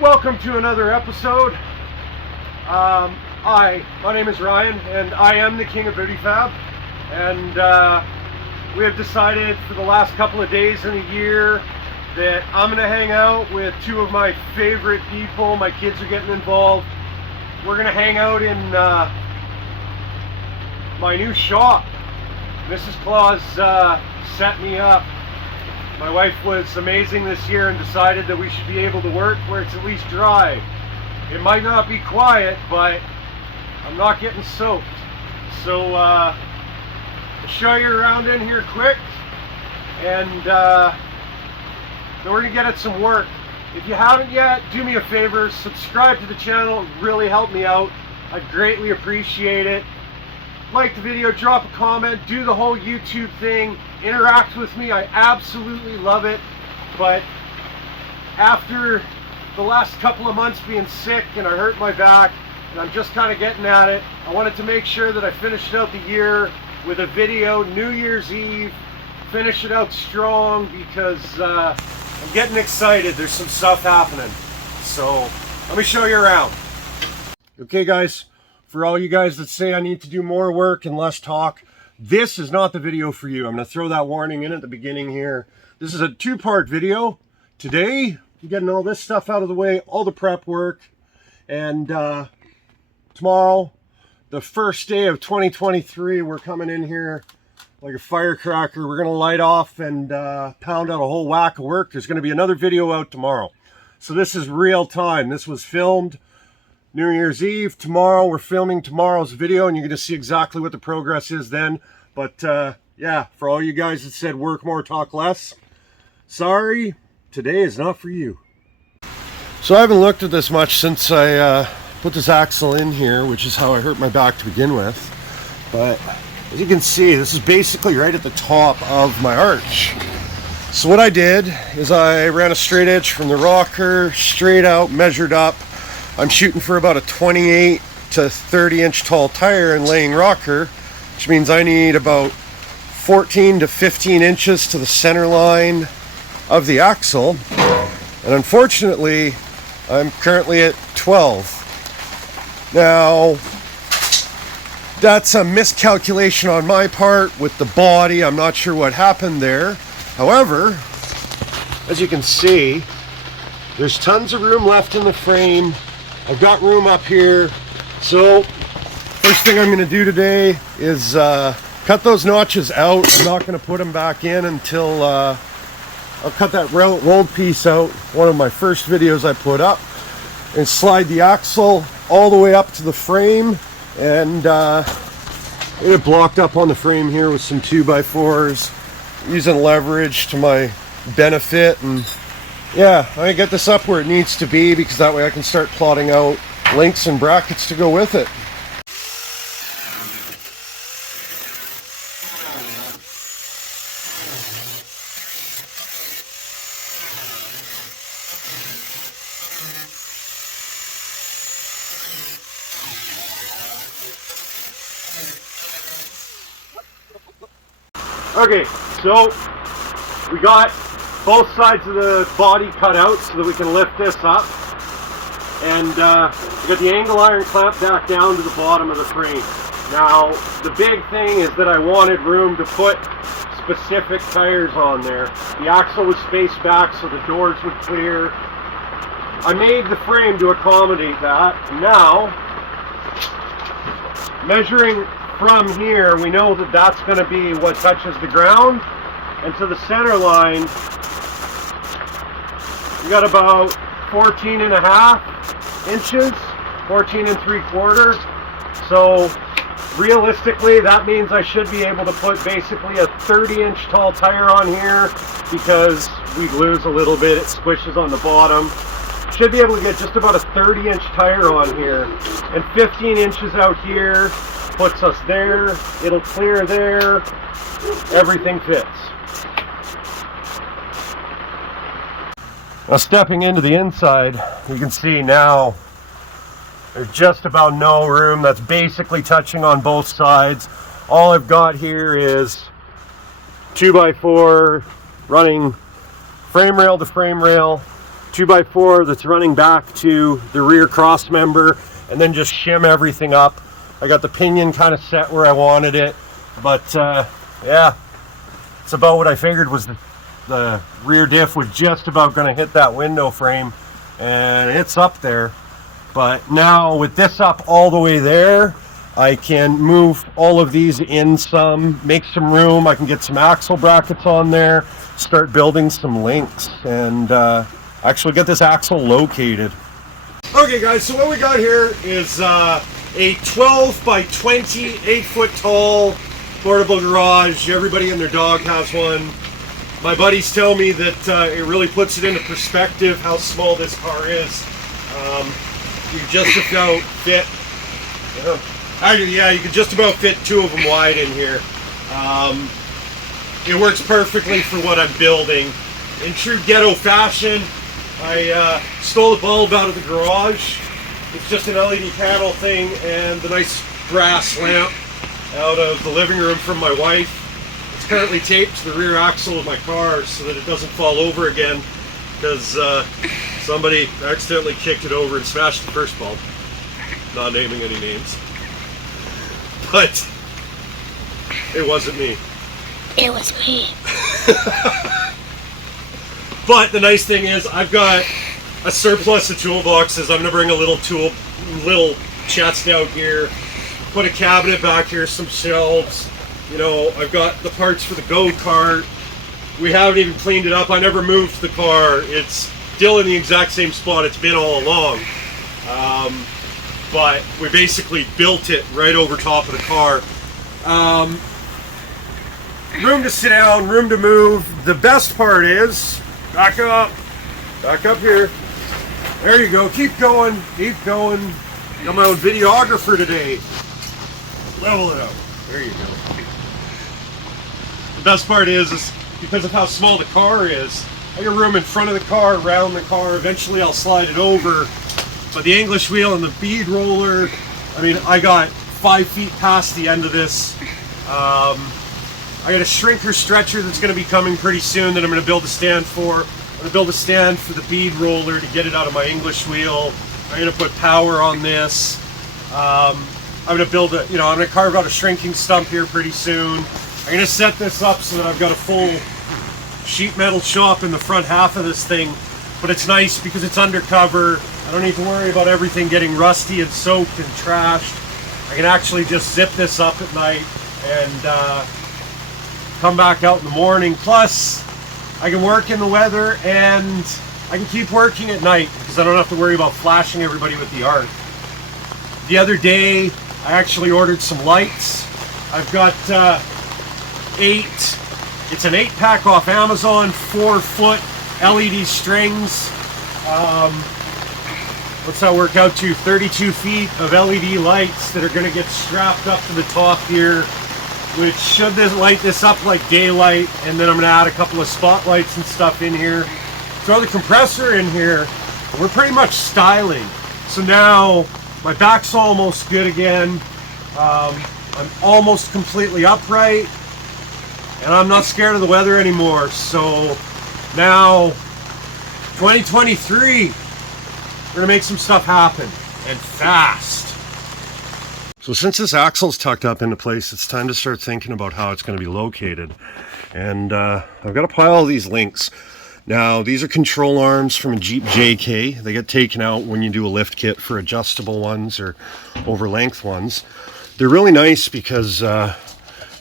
Welcome to another episode. Hi, my name is Ryan, and I am the king of booty fab. And we have decided for the last couple of days in the year that I'm going to hang out with two of my favorite people. My kids are getting involved. We're going to hang out in my new shop. Mrs. Claus set me up. My wife was amazing this year and decided that we should be able to work where it's at least dry. It might not be quiet, but I'm not getting soaked. So I'll show you around in here quick, and then we're gonna get at some work. If you haven't yet, do me a favor, subscribe to the channel. It really helped me out. I'd greatly appreciate it. Like the video, drop a comment, do the whole YouTube thing, interact with me. I absolutely love it. But after the last couple of months being sick and I hurt my back and I'm just kind of getting at it, I wanted to make sure that I finished out the year with a video, New Year's Eve, finish it out strong, because I'm getting excited. There's some stuff happening. So let me show you around. Okay guys, for all you guys that say I need to do more work and less talk, this is not the video for you. I'm going to throw that warning in at the beginning here. This is a two-part video. Today, I'm getting all this stuff out of the way, all the prep work. And tomorrow, the first day of 2023, we're coming in here like a firecracker. We're going to light off and pound out a whole whack of work. There's going to be another video out tomorrow. So this is real time. This was filmed New Year's Eve. Tomorrow we're filming tomorrow's video, and you're going to see exactly what the progress is then. But yeah, for all you guys that said work more, talk less, sorry, today is not for you. So I haven't looked at this much since I put this axle in here, which is how I hurt my back to begin with. But as you can see, this is basically right at the top of my arch. So what I did is I ran a straight edge from the rocker straight out, measured up. I'm shooting for about a 28 to 30 inch tall tire and laying rocker, which means I need about 14 to 15 inches to the center line of the axle. And unfortunately, I'm currently at 12. Now, that's a miscalculation on my part with the body. I'm not sure what happened there. However, as you can see, there's tons of room left in the frame. I've got room up here, so first thing I'm going to do today is cut those notches out. I'm not going to put them back in until I'll cut that rolled piece out, one of my first videos I put up, and slide the axle all the way up to the frame, and get it blocked up on the frame here with some 2x4s, using leverage to my benefit. And yeah, I get this up where it needs to be, because that way I can start plotting out links and brackets to go with it. Okay, so we got both sides of the body cut out so that we can lift this up, and we got the angle iron clamped back down to the bottom of the frame. Now the big thing is that I wanted room to put specific tires on there. The axle was spaced back so the doors would clear. I made the frame to accommodate that. Now, measuring from here, we know that that's going to be what touches the ground, and to the center line we got about 14 and a half inches, 14 and 3/4. So realistically, that means I should be able to put basically a 30-inch tall tire on here, because we lose a little bit, it squishes on the bottom. Should be able to get just about a 30-inch tire on here, and 15 inches out here puts us there. It'll clear there. Everything fits. Now stepping into the inside, you can see now there's just about no room. That's basically touching on both sides. All I've got here is 2x4 running frame rail to frame rail, 2x4 that's running back to the rear cross member, and then just shim everything up. I got the pinion kind of set where I wanted it, but yeah, it's about what I figured. Was the rear diff was just about going to hit that window frame, and it's up there. But now with this up all the way there, I can move all of these in some, make some room. I can get some axle brackets on there, start building some links, and actually get this axle located. Okay guys, so what we got here is a 12 by 20, 8-foot tall portable garage. Everybody and their dog has one. My buddies tell me that it really puts it into perspective how small this car is. You just about fit, yeah, you could just about fit 2 of them wide in here. It works perfectly for what I'm building. In true ghetto fashion, I stole the bulb out of the garage. It's just an LED panel thing and the nice brass lamp out of the living room from my wife. It's currently taped to the rear axle of my car so that it doesn't fall over again, because somebody accidentally kicked it over and smashed the first bulb. Not naming any names. But it wasn't me. It was me. But the nice thing is I've got a surplus of toolboxes. I'm gonna bring a little chest out here, put a cabinet back here, some shelves. You know, I've got the parts for the go-kart. We haven't even cleaned it up. I never moved the car. It's still in the exact same spot it's been all along. But we basically built it right over top of the car. Room to sit down, room to move. The best part is, back up here. There you go, keep going. Got my own videographer today. Level it out, there you go. The best part is because of how small the car is, I got room in front of the car, around the car. Eventually I'll slide it over. But the English wheel and the bead roller, I mean, I got 5 feet past the end of this. I got a shrinker stretcher that's going to be coming pretty soon that I'm going to build a stand for. I'm going to build a stand for the bead roller to get it out of my English wheel. I'm going to put power on this. I'm going to build I'm going to carve out a shrinking stump here pretty soon. I'm going to set this up so that I've got a full sheet metal shop in the front half of this thing. But it's nice because it's undercover. I don't need to worry about everything getting rusty and soaked and trashed. I can actually just zip this up at night and come back out in the morning. Plus, I can work in the weather and I can keep working at night because I don't have to worry about flashing everybody with the arc. The other day, I actually ordered some lights. I've got 8, it's an 8-pack off Amazon, 4-foot LED strings. What's that work out to? 32 feet of LED lights that are going to get strapped up to the top here, which should light this up like daylight. And then I'm going to add a couple of spotlights and stuff in here. Throw the compressor in here. We're pretty much styling. So now my back's almost good again. I'm almost completely upright, and I'm not scared of the weather anymore. So now 2023, we're gonna make some stuff happen, and fast. So since this axle's tucked up into place, it's time to start thinking about how it's going to be located. And I've got a pile of these links. Now, these are control arms from a Jeep JK. They get taken out when you do a lift kit for adjustable ones or over length ones. They're really nice because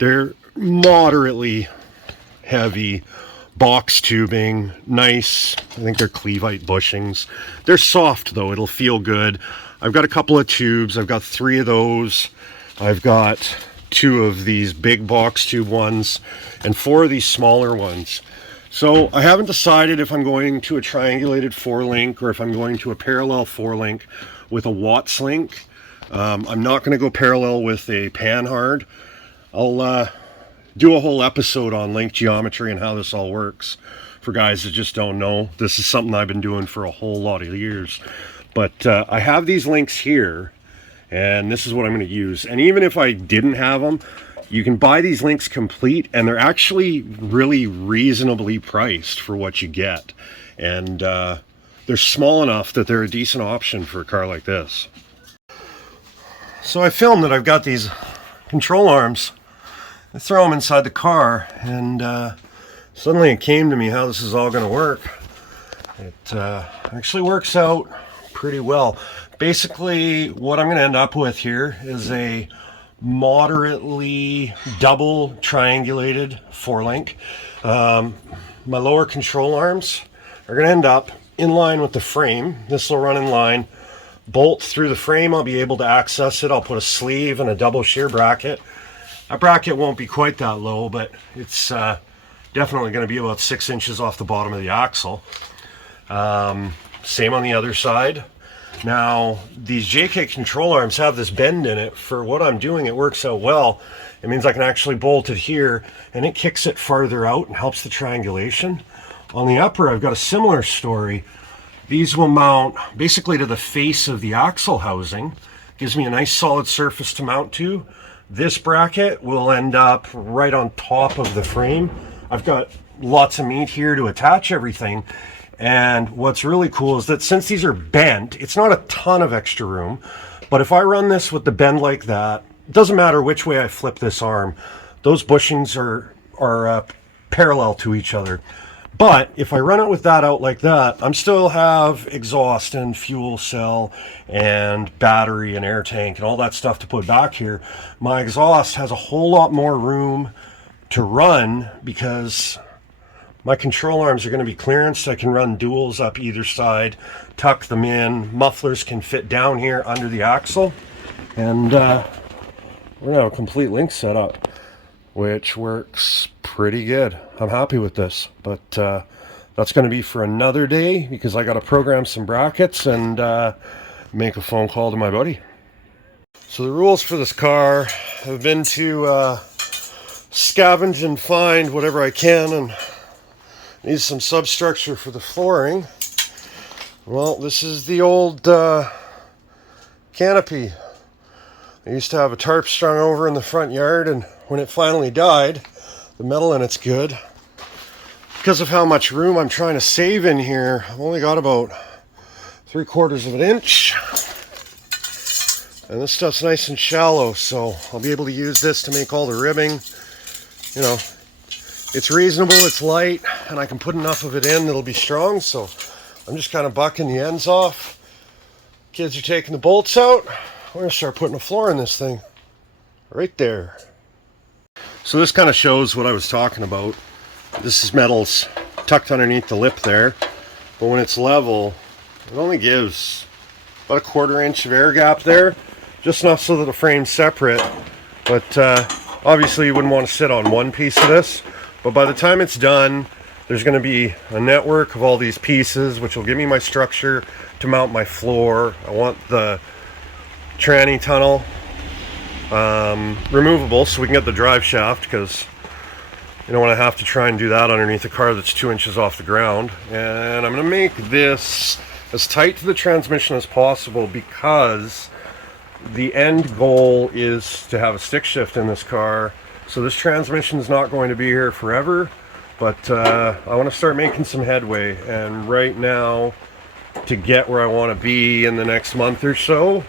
they're moderately heavy, box tubing, nice. I think they're Cleveite bushings. They're soft though, it'll feel good. I've got a couple of tubes. I've got 3 of those. I've got 2 of these big box tube ones and 4 of these smaller ones. So I haven't decided if I'm going to a triangulated 4-link or if I'm going to a parallel 4-link with a Watts link. I'm not going to go parallel with a panhard. I'll do a whole episode on link geometry and how this all works for guys that just don't know. This is something I've been doing for a whole lot of years. But I have these links here, and this is what I'm going to use. And even if I didn't have them, you can buy these links complete, and they're actually really reasonably priced for what you get. And they're small enough that they're a decent option for a car like this. So I filmed that I've got these control arms. I throw them inside the car, and suddenly it came to me how this is all going to work. It actually works out pretty well. Basically, what I'm going to end up with here is a moderately double triangulated 4-link. My lower control arms are going to end up in line with the frame. This will run in line, bolt through the frame. I'll be able to access it. I'll put a sleeve and a double shear bracket. That bracket won't be quite that low, but it's definitely going to be about 6 inches off the bottom of the axle. Same on the other side. Now, these JK control arms have this bend in it. For what I'm doing, it works out well. It means I can actually bolt it here, and it kicks it farther out and helps the triangulation. On the upper, I've got a similar story. These will mount basically to the face of the axle housing. Gives me a nice solid surface to mount to. This bracket will end up right on top of the frame. I've got lots of meat here to attach everything. And what's really cool is that since these are bent, it's not a ton of extra room. But if I run this with the bend like that, it doesn't matter which way I flip this arm. Those bushings are parallel to each other. But if I run it with that out like that, I'm still have exhaust and fuel cell and battery and air tank and all that stuff to put back here. My exhaust has a whole lot more room to run because my control arms are going to be clearanced. I can run duals up either side, tuck them in. Mufflers can fit down here under the axle. And we're going to have a complete link set up, which works pretty good. I'm happy with this, but that's going to be for another day because I got to program some brackets and make a phone call to my buddy. So the rules for this car have been to scavenge and find whatever I can, and need some substructure for the flooring. Well, this is the old canopy. I used to have a tarp strung over in the front yard, and when it finally died, the metal in it's good. Because of how much room I'm trying to save in here, I've only got about 3/4 of an inch. And this stuff's nice and shallow, so I'll be able to use this to make all the ribbing. You know, it's reasonable, it's light, and I can put enough of it in that'll be strong, so I'm just kind of bucking the ends off. Kids are taking the bolts out. We're going to start putting a floor in this thing. Right there. So this kind of shows what I was talking about. This is metal's tucked underneath the lip there, but when it's level, it only gives about 1/4 inch of air gap there, just enough so that the frame's separate. But obviously you wouldn't want to sit on one piece of this, but by the time it's done, there's going to be a network of all these pieces, which will give me my structure to mount my floor. I want the tranny tunnel removable so we can get the drive shaft, because you don't want to have to try and do that underneath a car that's 2 inches off the ground. And I'm going to make this as tight to the transmission as possible because the end goal is to have a stick shift in this car. So this transmission is not going to be here forever, but I want to start making some headway. And right now, to get where I want to be in the next month or so,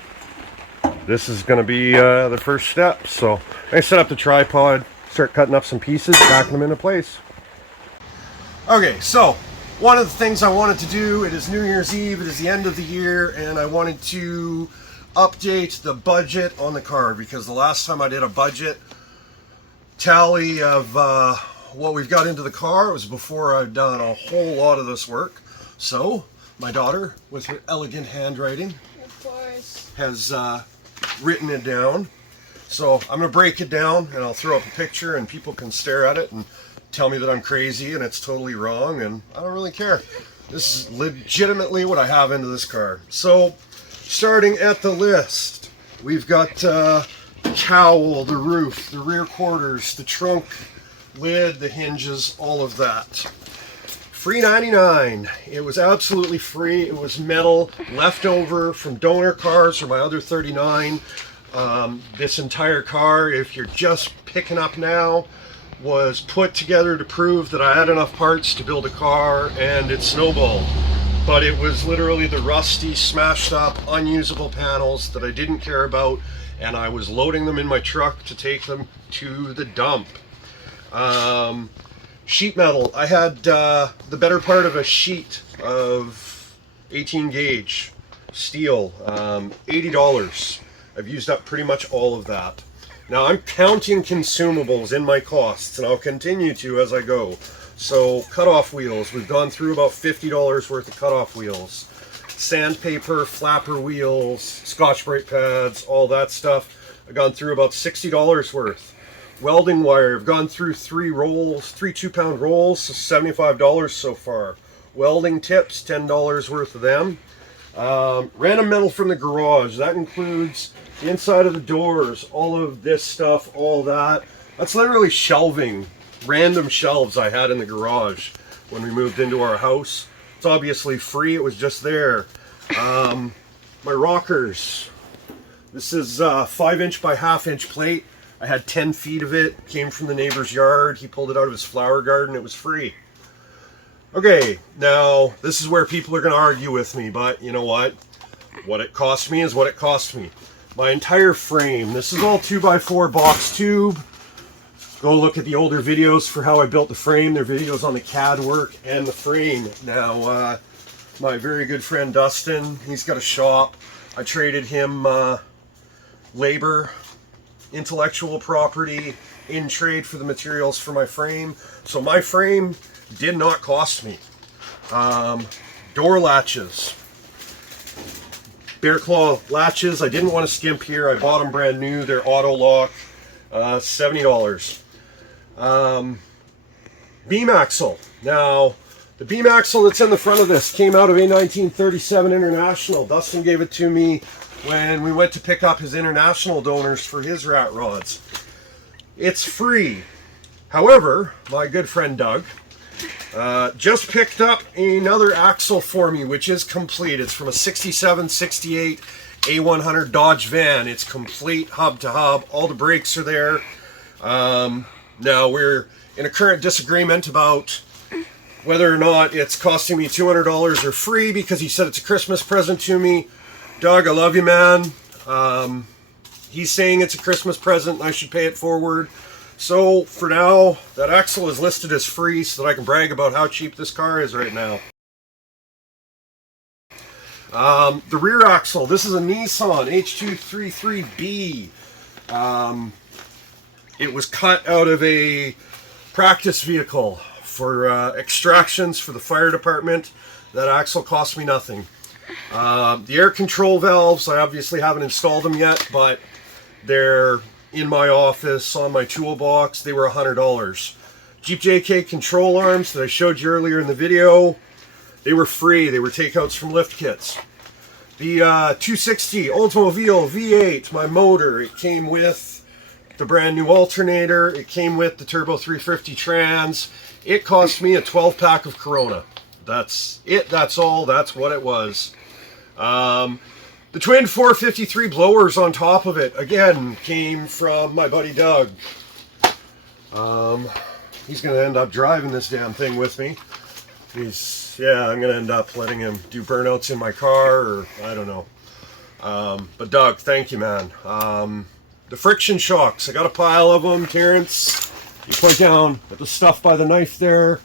this is going to be the first step. So I set up the tripod, start cutting up some pieces, backing them into place. Okay, so one of the things I wanted to do, it is New Year's Eve, it is the end of the year, and I wanted to update the budget on the car, because the last time I did a budget tally of what we've got into the car, it was before I'd done a whole lot of this work. So my daughter, with her elegant handwriting, of course, has written it down. So I'm going to break it down and I'll throw up a picture and people can stare at it and tell me that I'm crazy and it's totally wrong, and I don't really care. This is legitimately what I have into this car. So starting at the list, we've got the cowl, the roof, the rear quarters, the trunk lid, the hinges, all of that. Free 99. It was absolutely free. It was metal left over from donor cars or my other 39. This entire car, if you're just picking up now, was put together to prove that I had enough parts to build a car, and it snowballed. but it was literally the rusty, smashed up, unusable panels that I didn't care about, and I was loading them in my truck to take them to the dump. Sheet metal. I had the better part of a sheet of 18 gauge steel, $80. I've used up pretty much all of that. Now I'm counting consumables in my costs, and I'll continue to as I go. So cutoff wheels, we've gone through about $50 worth of cutoff wheels. Sandpaper, flapper wheels, Scotch-Brite pads, all that stuff. I've gone through about $60 worth. Welding wire, I've gone through three 2-pound rolls, so $75 so far. Welding tips, $10 worth of them. Random metal from the garage, that includes the inside of the doors, all of this stuff, all that. That's literally shelving, random shelves I had in the garage when we moved into our house. It's obviously free, it was just there. My rockers, this is a 5" by 1/2" plate. I had 10 feet of it, came from the neighbor's yard. He pulled it out of his flower garden, it was free. Okay, now this is where people are going to argue with me, but you know what? What it cost me is what it cost me. My entire frame, this is all 2x4 box tube. Go look at the older videos for how I built the frame. There are videos on the CAD work and the frame. Now, my very good friend Dustin, he's got a shop. I traded him labor, intellectual property in trade for the materials for my frame. So my frame did not cost me. Door latches, bear claw latches. I didn't want to skimp here. I bought them brand new. They're auto lock, $70. Beam axle. Now the beam axle that's in the front of this came out of a 1937 International. Dustin gave it to me when we went to pick up his international donors for his rat rods. It's free. However, my good friend Doug just picked up another axle for me, which is complete. It's from a 67-68 A100 Dodge van. It's complete hub to hub. All the brakes are there. Now we're in a current disagreement about whether or not it's costing me $200 or free, because he said it's a Christmas present to me. Doug, I love you, man. He's saying it's a Christmas present and I should pay it forward. So for now, that axle is listed as free so that I can brag about how cheap this car is right now. The rear axle, this is a Nissan H233B. It was cut out of a practice vehicle for extractions for the fire department. That axle cost me nothing. The air control valves, I obviously haven't installed them yet, but they're in my office on my toolbox. They were $100. Jeep JK control arms that I showed you earlier in the video, they were free. They were takeouts from lift kits. The 260 Oldsmobile V8, my motor, it came with the brand new alternator. It came with the Turbo 350 trans. It cost me a 12-pack of Corona. That's it. That's all. That's what it was. The twin 453 blowers on top of it, again, came from my buddy Doug. He's going to end up driving this damn thing with me. I'm going to end up letting him do burnouts in my car, or I don't know. But Doug, thank you, man. The friction shocks, I got a pile of them. Terrence, you point down at the stuff by the knife there.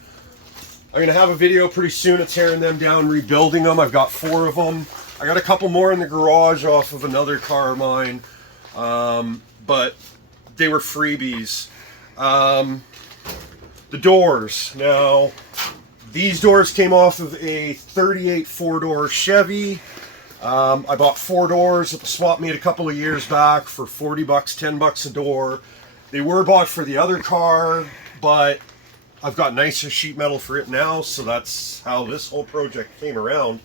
I'm going to have a video pretty soon of tearing them down, rebuilding them. I've got 4 of them. I got a couple more in the garage off of another car of mine, but they were freebies. The doors. Now, these doors came off of a 38 4-door Chevy. I bought 4 doors at the swap meet a couple of years back for $40, $10 a door. They were bought for the other car, but I've got nicer sheet metal for it now, so that's how this whole project came around.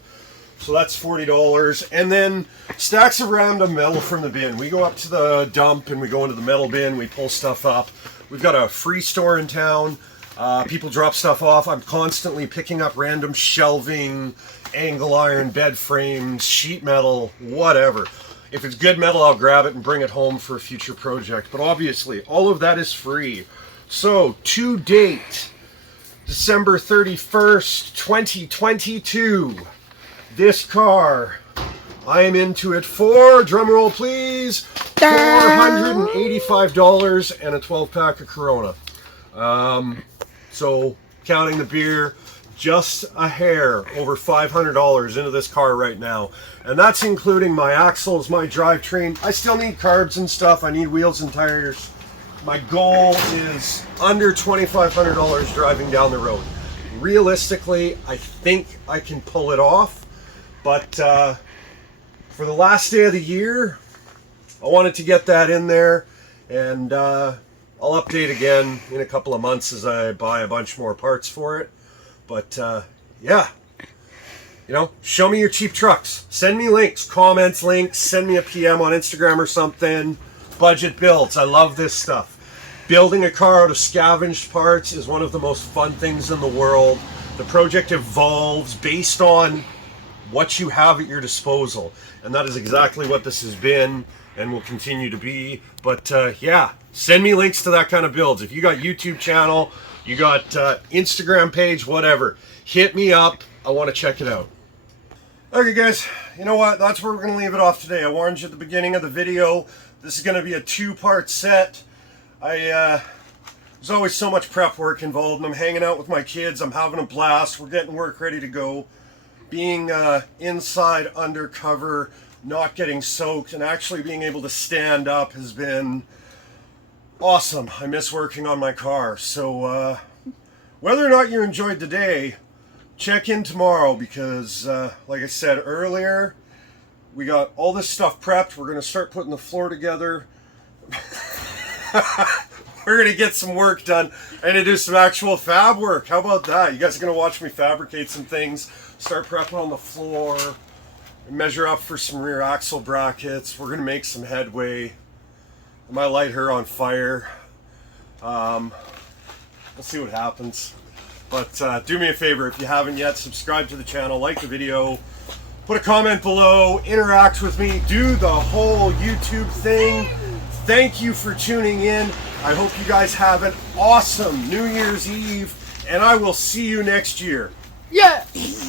So that's $40. And then stacks of random metal from the bin. We go up to the dump and we go into the metal bin, we pull stuff up. We've got a free store in town. People drop stuff off. I'm constantly picking up random shelving, angle iron, bed frames, sheet metal, whatever. If it's good metal, I'll grab it and bring it home for a future project. But obviously, all of that is free. So, to date, December 31st, 2022, This car, I am into it for, drum roll please, $485 and a 12 pack of Corona. So counting the beer, just a hair over $500 into this car right now. And that's including my axles, my drivetrain. I still need carbs and stuff. I need wheels and tires. My goal is under $2,500 driving down the road. Realistically, I think I can pull it off. But for the last day of the year, I wanted to get that in there. And I'll update again in a couple of months as I buy a bunch more parts for it. But yeah, you know, show me your cheap trucks. Send me links, comments, links. Send me a PM on Instagram or something. Budget builds. I love this stuff. Building a car out of scavenged parts is one of the most fun things in the world. The project evolves based on what you have at your disposal. And that is exactly what this has been and will continue to be. But yeah, send me links to that kind of builds. If you got YouTube channel, you got Instagram page, whatever, hit me up. I want to check it out. Okay guys, you know what? That's where we're going to leave it off today. I warned you at the beginning of the video. This is going to be a two-part set. There's always so much prep work involved, and I'm hanging out with my kids. I'm having a blast. We're getting work ready to go. Being inside undercover, not getting soaked, and actually being able to stand up has been awesome. I miss working on my car. So whether or not you enjoyed today, check in tomorrow because like I said earlier, we got all this stuff prepped. We're going to start putting the floor together. We're going to get some work done and to do some actual fab work. How about that? You guys are going to watch me fabricate some things, start prepping on the floor, measure up for some rear axle brackets. We're going to make some headway. I might light her on fire. We'll see what happens. But do me a favor, if you haven't yet, subscribe to the channel, like the video, put a comment below, interact with me, do the whole YouTube thing. Thank you for tuning in. I hope you guys have an awesome New Year's Eve, and I will see you next year. Yes!